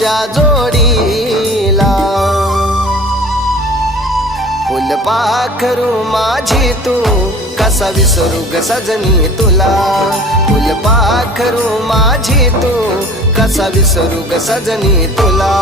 फुलांच्या जोडीला. फुलपाखरू माझी तू कसा विसरू ग सजनी तुला. फुलपाखरू माझी तू कसा विसरू ग सजनी तुला.